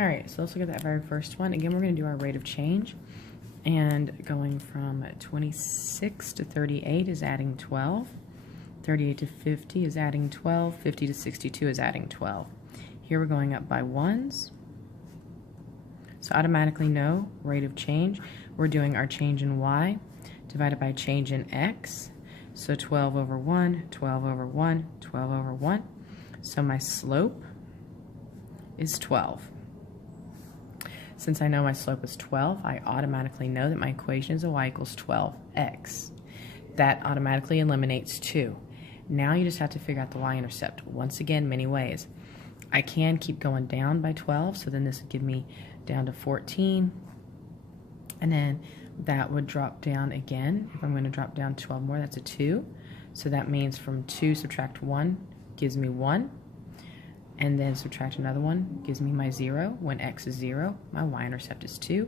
All right, so let's look at that very first one. Again, we're going to do our rate of change. And going from 26 to 38 is adding 12. 38 to 50 is adding 12. 50 to 62 is adding 12. Here we're going up by ones. So automatically know rate of change. We're doing our change in y divided by change in x. So 12 over 1, 12 over 1, 12 over 1. So my slope is 12. Since I know my slope is 12, I automatically know that my equation is a y equals 12x. That automatically eliminates 2. Now you just have to figure out the y-intercept. Once again, many ways. I can keep going down by 12, so then this would give me down to 14. And then that would drop down again. If I'm going to drop down 12 more, that's a 2. So that means from 2 subtract 1 gives me 1. And then subtract another one gives me my 0. When x is 0, my y-intercept is 2.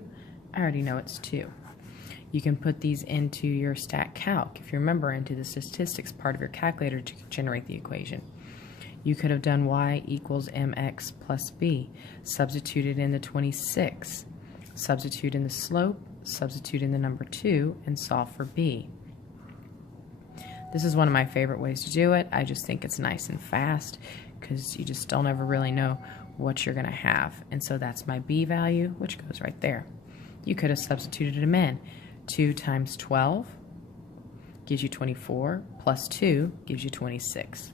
I already know it's 2. You can put these into your stat calc, if you remember, into the statistics part of your calculator to generate the equation. You could have done y equals mx plus b, substituted in the 26, substitute in the slope, substitute in the number 2, and solve for b. This is one of my favorite ways to do it. I just think it's nice and fast because you just don't ever really know what you're going to have. And so that's my b value, which goes right there. You could have substituted them in. 2 times 12 gives you 24, plus 2 gives you 26.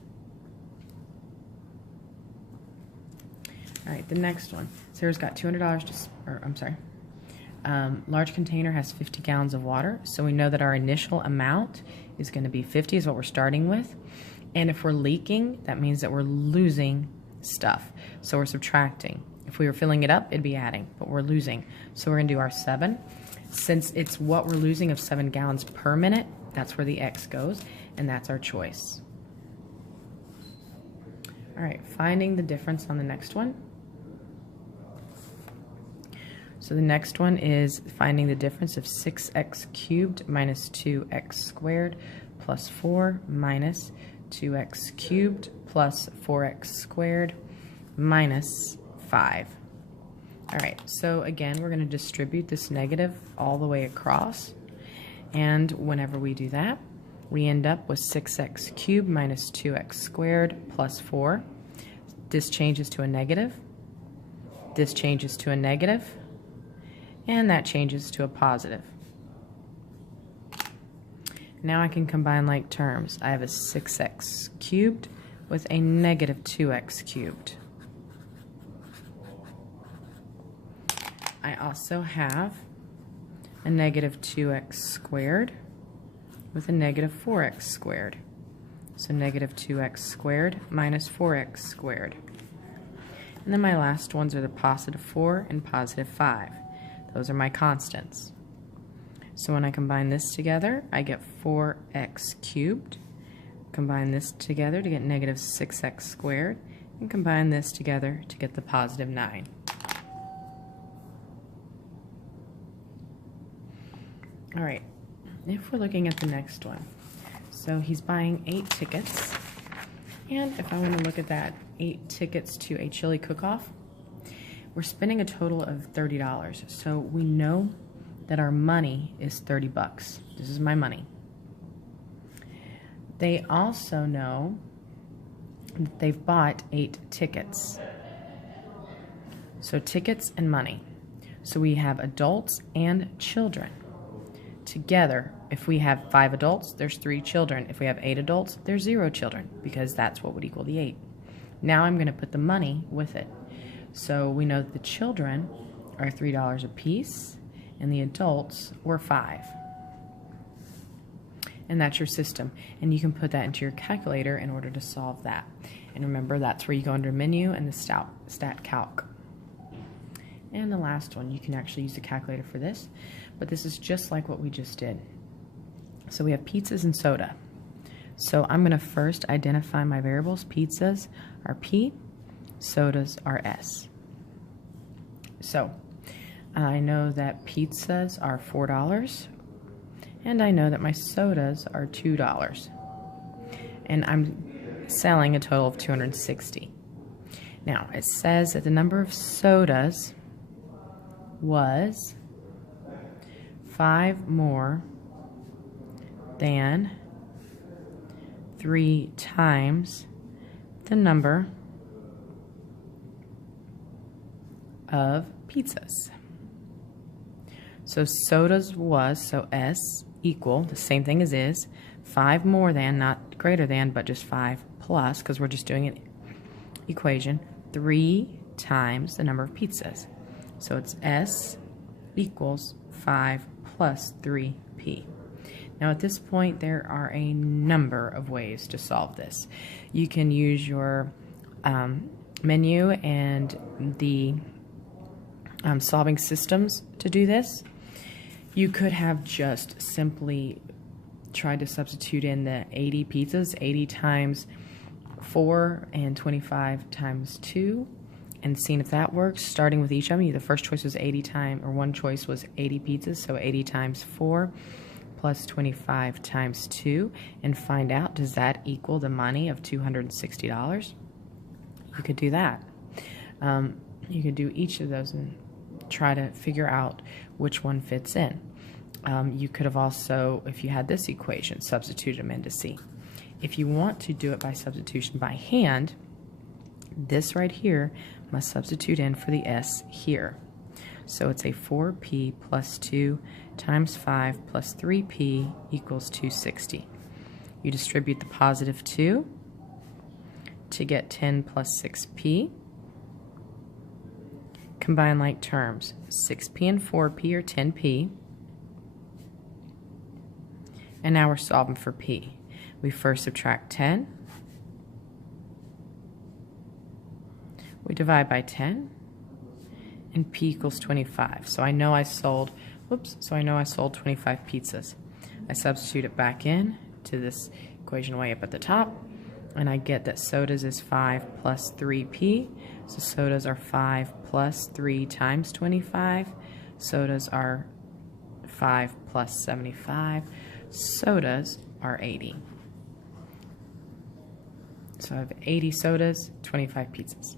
All right, the next one. Sarah's got $200 large container has 50 gallons of water, so we know that our initial amount is going to be 50 is what we're starting with. And if we're leaking, that means that we're losing stuff. So we're subtracting. If we were filling it up, it'd be adding, but we're losing. So we're going to do our 7. Since it's what we're losing of 7 gallons per minute, that's where the x goes, and that's our choice. All right, finding the difference on the next one. So the next one is finding the difference of 6x cubed minus 2x squared plus 4 minus 2x cubed plus 4x squared minus 5. All right, so again, we're going to distribute this negative all the way across. And whenever we do that, we end up with 6x cubed minus 2x squared plus 4. This changes to a negative. This changes to a negative. And that changes to a positive. Now I can combine like terms. I have a 6x cubed with a negative 2x cubed. I also have a negative 2x squared with a negative 4x squared. So negative 2x squared minus 4x squared. And then my last ones are the positive 4 and positive 5. Those are my constants. So when I combine this together, I get 4x cubed. Combine this together to get negative 6x squared. And combine this together to get the positive 9. All right, if we're looking at the next one. So he's buying 8 tickets. And if I want to look at that, 8 tickets to a chili cook-off, we're spending a total of $30. So we know that our money is 30 bucks. This is my money. They also know that they've bought 8 tickets. So tickets and money. So we have adults and children. Together, if we have 5 adults, there's 3 children. If we have 8 adults, there's 0 children, because that's what would equal the 8. Now I'm going to put the money with it. So we know that the children are $3 a piece, and the adults were 5. And that's your system. And you can put that into your calculator in order to solve that. And remember, that's where you go under menu and the stat calc. And the last one, you can actually use the calculator for this, but this is just like what we just did. So we have pizzas and soda. So I'm going to first identify my variables. Pizzas are P, sodas are S. So I know that pizzas are $4, and I know that my sodas are $2. And I'm selling a total of $260. Now, it says that the number of sodas was 5 more than 3 times the number of pizzas. So sodas was, so S equal, the same thing as is, 5 more than, not greater than, but just 5 plus, because we're just doing an equation, 3 times the number of pizzas. So it's S equals 5 plus 3P. Now at this point, there are a number of ways to solve this. You can use your menu and the solving systems to do this. You could have just simply tried to substitute in the 80 pizzas, 80 times 4 and 25 times 2, and seen if that works, starting with each of them. The first choice was 80 times, or one choice was 80 pizzas, so 80 times 4 plus 25 times 2, and find out, does that equal the money of $260? You could do that. You could do each of those and try to figure out which one fits in. You could have also, if you had this equation, substituted them into C. If you want to do it by substitution by hand, this right here must substitute in for the S here. So it's a 4P plus 2 times 5 plus 3P equals 260. You distribute the positive 2 to get 10 plus 6P. Combine like terms. 6P and 4P are 10P. And now we're solving for P. We first subtract 10. We divide by 10. And P equals 25. So I know I sold, so I know I sold 25 pizzas. I substitute it back in to this equation way up at the top. And I get that sodas is 5 plus 3P. So sodas are 5 plus 3 times 25. Sodas are 5 plus 75. Sodas are 80. So I have 80 sodas, 25 pizzas.